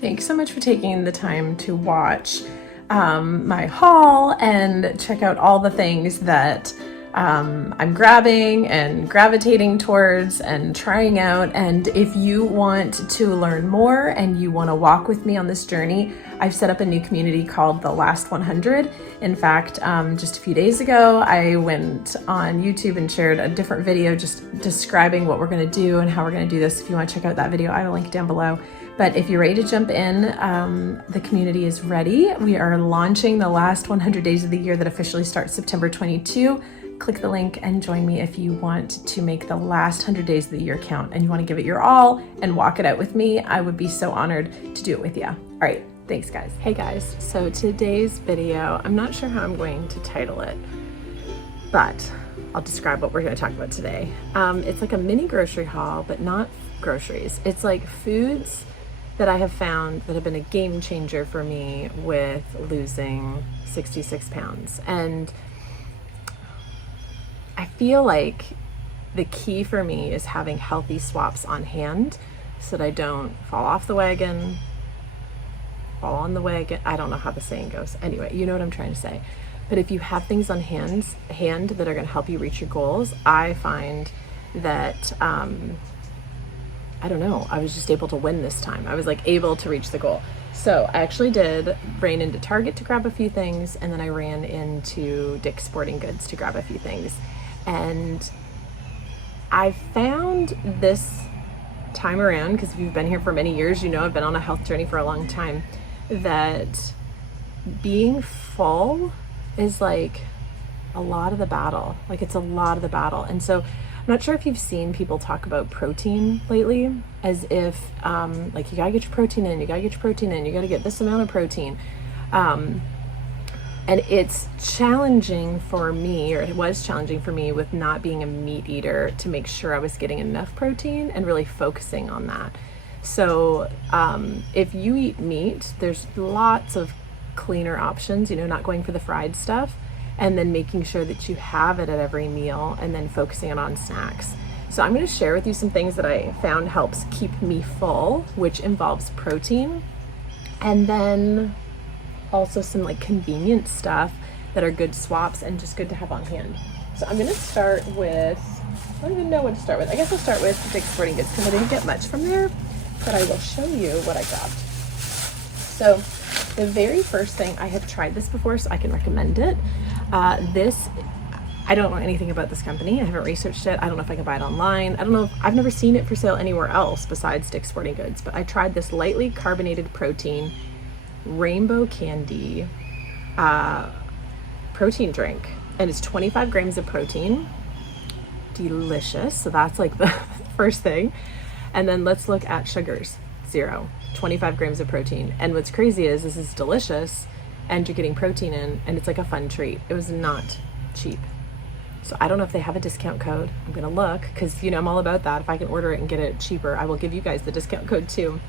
Thanks so much for taking the time to watch my haul and check out all the things that I'm grabbing and gravitating towards and trying out. And if you want to learn more and you want to walk with me on this journey, I've set up a new community called The Last 100. In fact, just a few days ago, I went on YouTube and shared a different video just describing what we're going to do and how we're going to do this. If you want to check out that video, I have a link down below. But if you're ready to jump in, the community is ready. We are launching the last 100 days of the year that officially starts September 22. Click the link and join me if you want to make the last 100 days of the year count and you want to give it your all and walk it out with me. I would be so honored to do it with you. All right, thanks guys. Hey guys, so today's video, I'm not sure how I'm going to title it, but I'll describe what we're going to talk about today. It's like a mini grocery haul, but not groceries. It's like foods that I have found that have been a game changer for me with losing 66 pounds. And I feel like the key for me is having healthy swaps on hand so that I don't fall off the wagon, fall on the wagon. I don't know how the saying goes. Anyway, you know what I'm trying to say. But if you have things on hand that are going to help you reach your goals, I find that, I don't know, I was just able to win this time. I was like able to reach the goal. So I actually ran into Target to grab a few things, and then I ran into Dick's Sporting Goods to grab a few things. And I found this time around, because if you've been here for many years, you know I've been on a health journey for a long time, that being full is like a lot of the battle. Like it's a lot of the battle. And so I'm not sure if you've seen people talk about protein lately as if like you gotta get your protein in, you gotta get your protein in, you gotta get this amount of protein. And it's challenging for me, or it was challenging for me with not being a meat eater, to make sure I was getting enough protein and really focusing on that. So if you eat meat, there's lots of cleaner options, you know, not going for the fried stuff, and then making sure that you have it at every meal and then focusing on snacks. So I'm going to share with you some things that I found helps keep me full, which involves protein, and then also some like convenient stuff that are good swaps and just good to have on hand. So I'm going to start with, I don't even know what to start with. I guess I'll start with Dick's Sporting Goods because I didn't get much from there, but I will show you what I got. So the very first thing, I have tried this before, so I can recommend it. I don't know anything about this company. I haven't researched it. I don't know if I can buy it online. I don't know I've never seen it for sale anywhere else besides Dick's Sporting Goods, but I tried this lightly carbonated protein rainbow candy protein drink, and it's 25 grams of protein. Delicious. So that's like the first thing. And then let's look at sugars. 0, 25 grams of protein. And what's crazy is this is delicious and you're getting protein in, and it's like a fun treat. It was not cheap. So I don't know if they have a discount code. I'm gonna look, because you know I'm all about that. If I can order it and get it cheaper, I will give you guys the discount code too.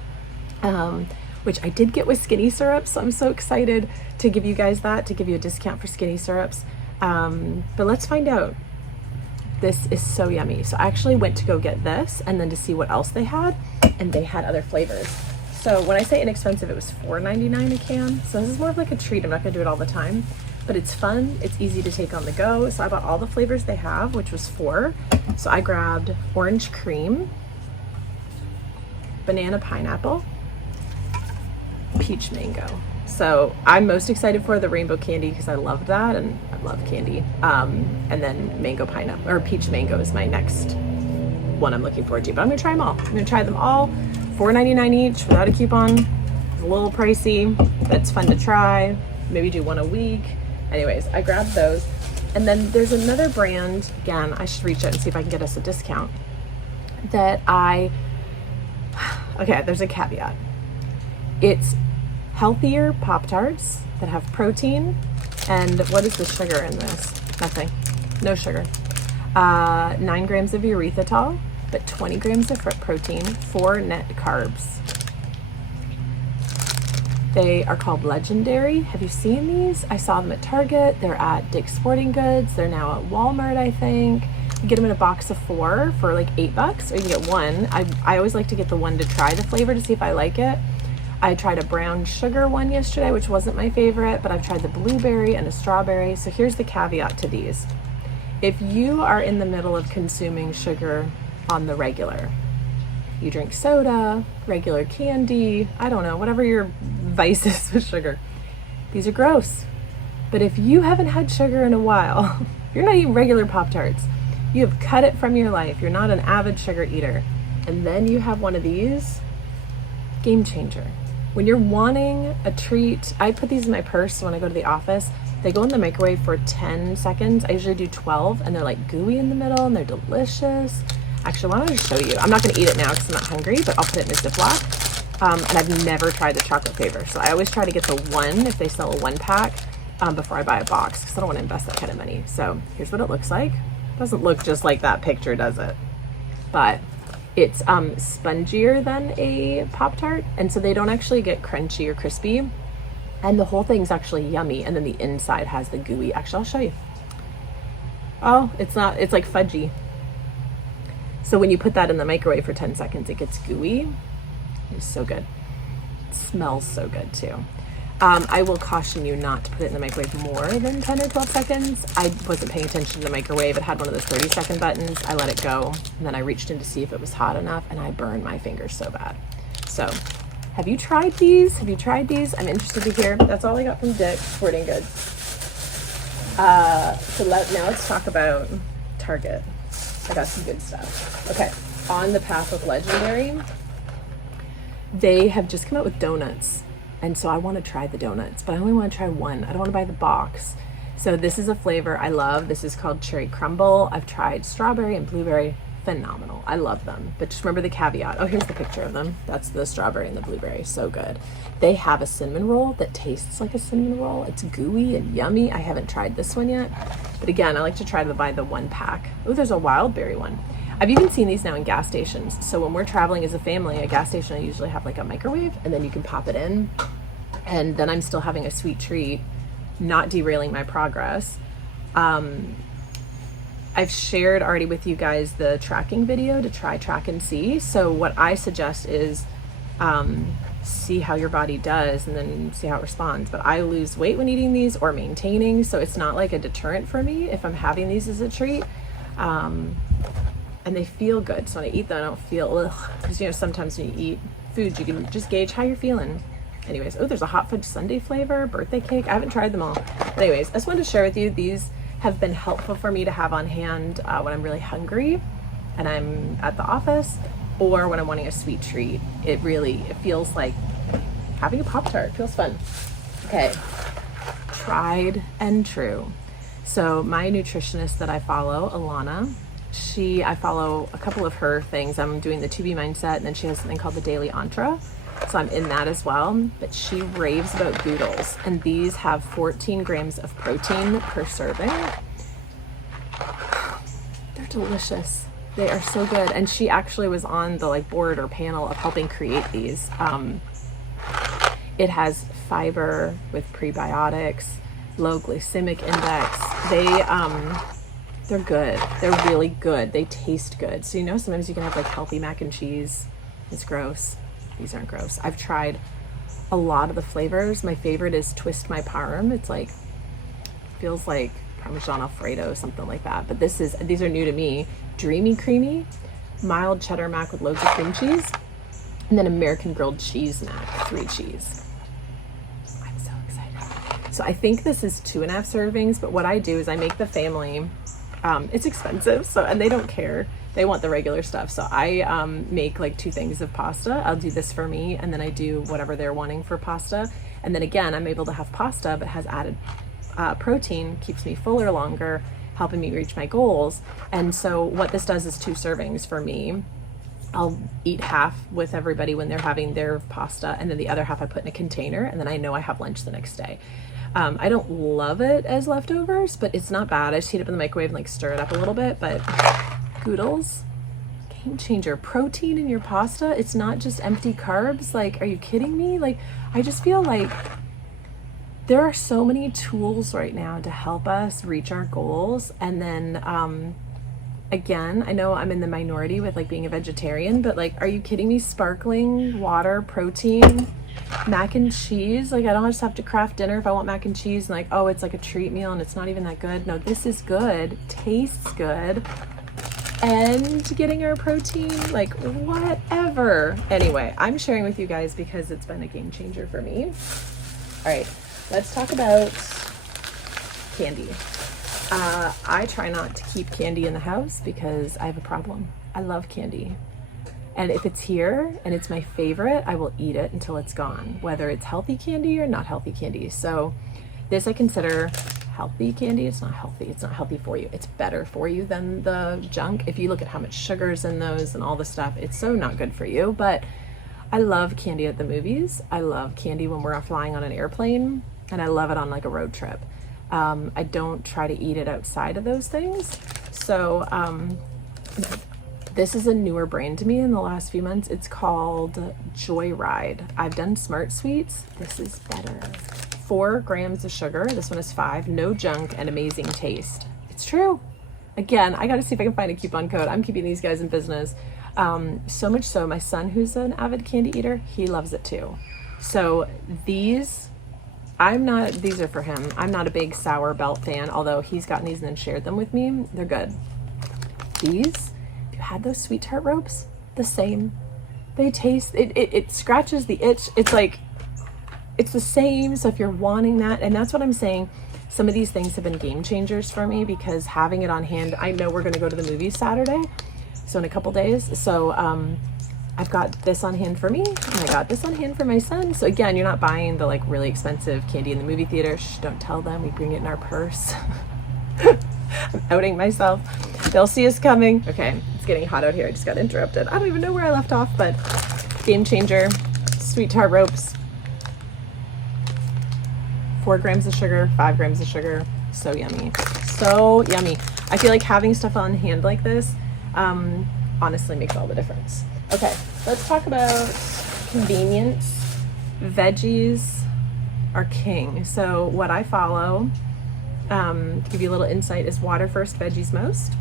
Which I did get with Skinny Syrups, so I'm so excited to give you guys that, to give you a discount for Skinny Syrups. But let's find out. This is so yummy. So I actually went to go get this and then to see what else they had, and they had other flavors. So when I say inexpensive, it was $4.99 a can. So this is more of like a treat. I'm not gonna do it all the time, but it's fun. It's easy to take on the go. So I bought all the flavors they have, which was 4. So I grabbed orange cream, banana pineapple, peach mango. So I'm most excited for the rainbow candy because I love that, and I love candy. And then mango pineapple, or peach mango is my next one I'm looking forward to. But I'm gonna try them all. I'm gonna try them all. $4.99 each without a coupon. It's a little pricey, but it's fun to try. Maybe do one a week. Anyways, I grabbed those. And then there's another brand, again, I should reach out and see if I can get us a discount, that okay, there's a caveat. It's healthier Pop-Tarts that have protein. And what is the sugar in this? Nothing. No sugar. 9 grams of erythritol, but 20 grams of protein, 4 net carbs. They are called Legendary. Have you seen these? I saw them at Target. They're at Dick's Sporting Goods. They're now at Walmart, I think. You get them in a box of 4 for like $8, or you can get one. I always like to get the one to try the flavor to see if I like it. I tried a brown sugar one yesterday, which wasn't my favorite, but I've tried the blueberry and a strawberry. So here's the caveat to these. If you are in the middle of consuming sugar on the regular, you drink soda, regular candy, I don't know, whatever your vice is with sugar, these are gross. But if you haven't had sugar in a while, you're not eating regular Pop-Tarts, you have cut it from your life, you're not an avid sugar eater, and then you have one of these, game changer. When you're wanting a treat, I put these in my purse when I go to the office. They go in the microwave for 10 seconds. I usually do 12, and they're like gooey in the middle, and they're delicious. Actually, why don't I just show you? I'm not gonna eat it now because I'm not hungry, but I'll put it in a Ziploc. And I've never tried the chocolate flavor. So I always try to get the one, if they sell a 1-pack, before I buy a box, because I don't wanna invest that kind of money. So here's what it looks like. It doesn't look just like that picture, does it? But it's spongier than a Pop-Tart, and so they don't actually get crunchy or crispy. And the whole thing's actually yummy, and then the inside has the gooey. Actually, I'll show you. Oh, it's not, it's like fudgy. So when you put that in the microwave for 10 seconds, it gets gooey. It's so good. It smells so good too. I will caution you not to put it in the microwave more than 10 or 12 seconds. I wasn't paying attention to the microwave. It had one of those 30-second buttons. I let it go, and then I reached in to see if it was hot enough, and I burned my fingers so bad. So, have you tried these? Have you tried these? I'm interested to hear. That's all I got from Dick's Sporting Goods. Now let's talk about Target. I got some good stuff. Okay, on the path of Legendary, they have just come out with donuts. And so I want to try the donuts, but I only want to try one. I don't want to buy the box. So this is a flavor I love. This is called Cherry Crumble. I've tried strawberry and blueberry. Phenomenal. I love them. But just remember the caveat. Oh, here's the picture of them. That's the strawberry and the blueberry. So good. They have a cinnamon roll that tastes like a cinnamon roll. It's gooey and yummy. I haven't tried this one yet. But again, I like to try to buy the 1-pack. Oh, there's a wild berry one. I've even seen these now in gas stations. So when we're traveling as a family, a gas station, I usually have like a microwave, and then you can pop it in. And then I'm still having a sweet treat, not derailing my progress. I've shared already with you guys the tracking video to try Track and See. So what I suggest is see how your body does and then see how it responds. But I lose weight when eating these or maintaining, so it's not like a deterrent for me if I'm having these as a treat. And they feel good. So when I eat them, I don't feel ugh. Because, you know, sometimes when you eat foods, you can just gauge how you're feeling. Anyways, oh, there's a hot fudge sundae flavor, birthday cake. I haven't tried them all. But anyways, I just wanted to share with you, these have been helpful for me to have on hand when I'm really hungry and I'm at the office, or when I'm wanting a sweet treat. It feels like having a Pop-Tart. It feels fun. Okay, tried and true. So my nutritionist that I follow, Alana, I follow a couple of her things. I'm doing the 2B Mindset, and then she has something called the Daily Entra. So I'm in that as well, but she raves about Goodles, and these have 14 grams of protein per serving. They're delicious. They are so good. And she actually was on the board or panel of helping create these. It has fiber with prebiotics, low glycemic index. They're good. They're really good. They taste good. So, you know, sometimes you can have healthy mac and cheese. It's gross. These aren't gross. I've tried a lot of the flavors. My favorite is Twist My Parm. It's feels like Parmesan Alfredo, something like that. But these are new to me. Dreamy Creamy, mild cheddar mac with loads of cream cheese, and then American grilled cheese mac, 3 cheese. I'm so excited. So I think this is 2.5 servings, but what I do is I make the family, it's expensive, and they don't care. They want the regular stuff. So I make 2 things of pasta. I'll do this for me, and then I do whatever they're wanting for pasta. And then again, I'm able to have pasta, but has added protein, keeps me fuller longer, helping me reach my goals. And so what this does is 2 servings for me. I'll eat half with everybody when they're having their pasta, and then the other half I put in a container, and then I know I have lunch the next day. I don't love it as leftovers, but it's not bad. I just heat it up in the microwave and stir it up a little bit. But Goodles, game changer. Protein in your pasta. It's not just empty carbs. Are you kidding me? I just feel like there are so many tools right now to help us reach our goals. And then Again, I know I'm in the minority with like being a vegetarian, but like, are you kidding me? Sparkling water, protein, mac and cheese. Like, I don't just have to craft dinner if I want mac and cheese and like, oh, it's like a treat meal and it's not even that good. No, this is good, tastes good, and getting our protein, like whatever. Anyway, I'm sharing with you guys because it's been a game changer for me. All right, let's talk about candy. I try not to keep candy in the house because I have a problem. I love candy. And if it's here and it's my favorite, I will eat it until it's gone, whether it's healthy candy or not healthy candy. So this I consider healthy candy. It's not healthy. It's not healthy for you. It's better for you than the junk. If you look at how much sugar's in those and all the stuff, it's so not good for you. But I love candy at the movies. I love candy when we're flying on an airplane, and I love it on like a road trip. I don't try to eat it outside of those things. So this is a newer brand to me in the last few months. It's called Joyride. I've done Smart Sweets. This is better. 4 grams of sugar. This one is 5. No junk and amazing taste. It's true. Again, I got to see if I can find a coupon code. I'm keeping these guys in business. So much so, my son, who's an avid candy eater, he loves it too. So these are for him. I'm not a big Sour Belt fan, although he's gotten these and then shared them with me. They're good. These, if you had those Sweet Tart ropes, the same. They taste, it scratches the itch. It's like, it's the same. So if you're wanting that, and that's what I'm saying, some of these things have been game changers for me because having it on hand, I know we're going to go to the movies Saturday, so in a couple days. So I've got this on hand for me, and I got this on hand for my son. So again, you're not buying the like really expensive candy in the movie theater. Shh, don't tell them. We bring it in our purse. I'm outing myself. They'll see us coming. Okay, it's getting hot out here. I just got interrupted. I don't even know where I left off, but game changer, Sweet Tart ropes. 4 grams of sugar, 5 grams of sugar. So yummy. So yummy. I feel like having stuff on hand like this honestly makes all the difference. Okay, let's talk about convenience. Veggies are king. So what I follow, to give you a little insight, is water first, veggies most.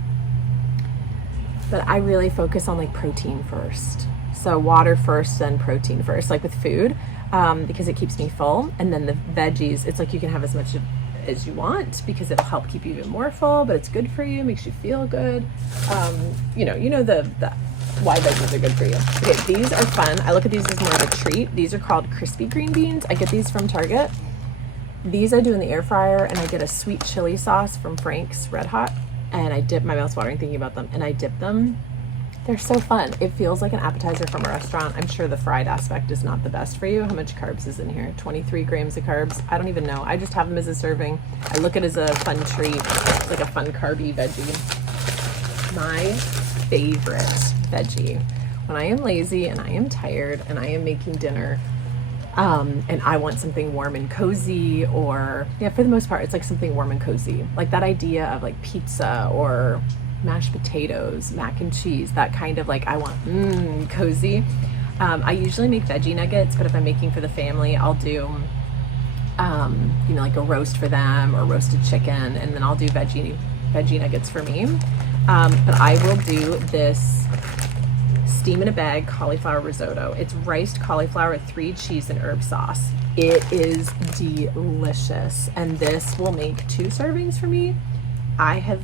But I really focus on like protein first. So water first, then protein first, like with food, because it keeps me full. And then the veggies, it's like you can have as much as you want because it'll help keep you even more full, but it's good for you, makes you feel good. You know the why veggies are good for you. Okay, these are fun. I look at these as more of a treat. These are called crispy green beans. I get these from Target. These I do in the air fryer, and I get a sweet chili sauce from Frank's Red Hot, and I dip, my mouth's watering thinking about them, and I dip them. They're so fun. It feels like an appetizer from a restaurant. I'm sure the fried aspect is not the best for you. How much carbs is in here? 23 grams of carbs. I don't even know. I just have them as a serving. I look at it as a fun treat. It's like a fun carby veggie. My favorite veggie when I am lazy and I am tired and I am making dinner, and I want something warm and cozy, or yeah, for the most part, it's like something warm and cozy. Like that idea of like pizza or mashed potatoes, mac and cheese, that kind of like, I want cozy. I usually make veggie nuggets, but if I'm making for the family, I'll do, like a roast for them or roasted chicken, and then I'll do veggie nuggets for me. But I will do this steam in a bag cauliflower risotto. It's riced cauliflower with 3 cheese and herb sauce. It is delicious, and this will make 2 servings for me. I have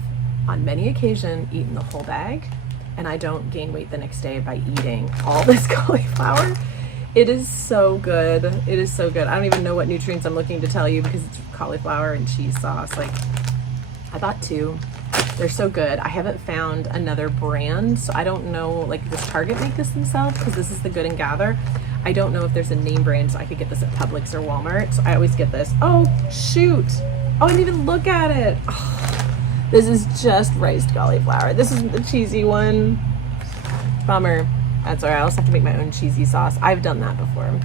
on many occasions eaten the whole bag, and I don't gain weight the next day by eating all this cauliflower. It is so good. It is so good. I don't even know what nutrients I'm looking to tell you because it's cauliflower and cheese sauce. Like, I bought 2. They're so good. I haven't found another brand, so I don't know, like, does Target make this themselves? Because this is the Good and Gather. I don't know if there's a name brand, so I could get this at Publix or Walmart. So I always get this. Oh, shoot. Oh, I didn't even look at it. Oh, this is just riced cauliflower. This is the cheesy one. Bummer. That's all right. I also have to make my own cheesy sauce. I've done that before.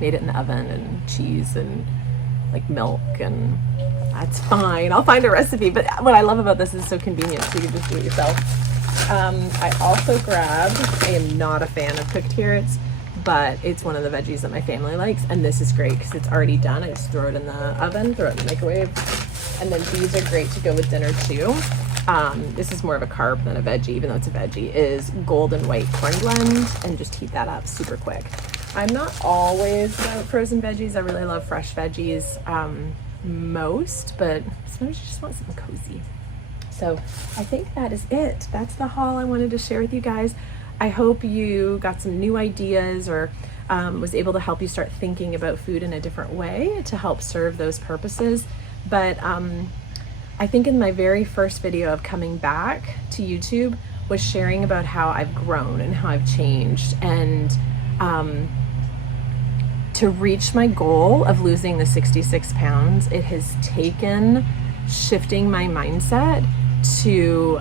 Made it in the oven, and cheese and like milk, and that's fine. I'll find a recipe. But what I love about this is so convenient, so you can just do it yourself. I also grabbed, I am not a fan of cooked carrots, but it's one of the veggies that my family likes, and this is great because it's already done. I just throw it in the oven, throw it in the microwave, and then these are great to go with dinner too. this is more of a carb than a veggie, even though it's a veggie, is golden white corn blend, and just heat that up super quick. I'm not always about frozen veggies. I really love fresh veggies most, but sometimes you just want something cozy. So I think that is it. That's the haul I wanted to share with you guys. I hope you got some new ideas, or was able to help you start thinking about food in a different way to help serve those purposes. But I think in my very first video of coming back to YouTube was sharing about how I've grown and how I've changed, and to reach my goal of losing the 66 pounds, it has taken shifting my mindset to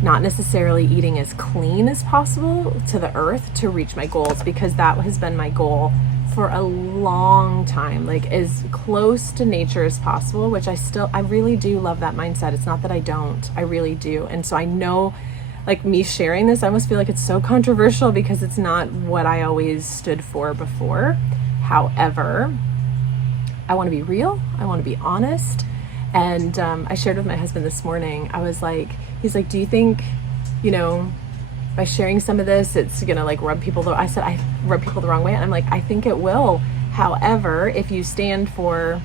not necessarily eating as clean as possible to the earth to reach my goals, because that has been my goal for a long time, like as close to nature as possible, which I really do love that mindset. It's not that I don't, I really do. And so I know, like, me sharing this, I almost feel like it's so controversial because it's not what I always stood for before. However, I want to be real, I want to be honest. And I shared with my husband this morning, I was like, he's like, do you think, you know, by sharing some of this, it's gonna like rub people the, I said, I rub people the wrong way. And I'm like, I think it will. However, if you stand for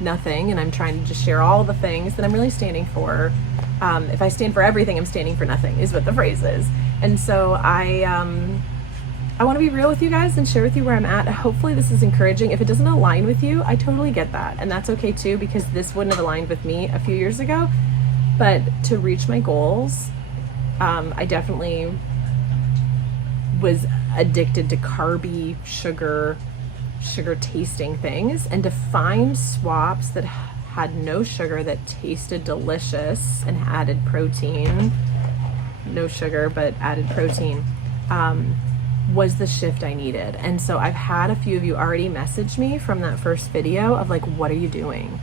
nothing, and I'm trying to just share all the things that I'm really standing for, if I stand for everything, I'm standing for nothing, is what the phrase is. And so I want to be real with you guys and share with you where I'm at. Hopefully this is encouraging. If it doesn't align with you, I totally get that. And that's okay too, because this wouldn't have aligned with me a few years ago. But to reach my goals, I definitely was addicted to carby, sugar tasting things, and to find swaps that had no sugar, that tasted delicious and added protein, no sugar, but added protein, was the shift I needed. And so I've had a few of you already message me from that first video of like, what are you doing?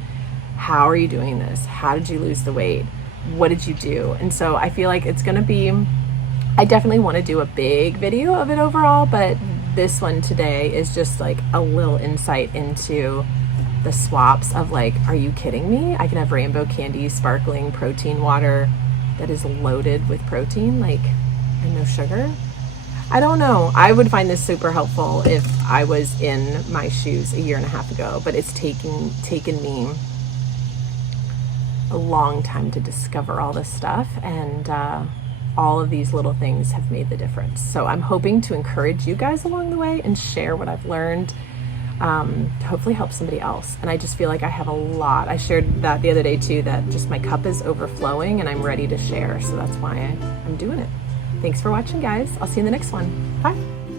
How are you doing this? How did you lose the weight? What did you do? And so I feel like it's gonna be, I definitely want to do a big video of it overall, but this one today is just like a little insight into the swaps of like, are you kidding me? I can have rainbow candy, sparkling protein water that is loaded with protein, like, and no sugar. I don't know. I would find this super helpful if I was in my shoes a year and a half ago, but it's taken me a long time to discover all this stuff, and all of these little things have made the difference. So I'm hoping to encourage you guys along the way and share what I've learned, to hopefully help somebody else. And I just feel like I have a lot. I shared that the other day too, that just my cup is overflowing and I'm ready to share. So that's why I'm doing it. Thanks for watching, guys. I'll see you in the next one. Bye.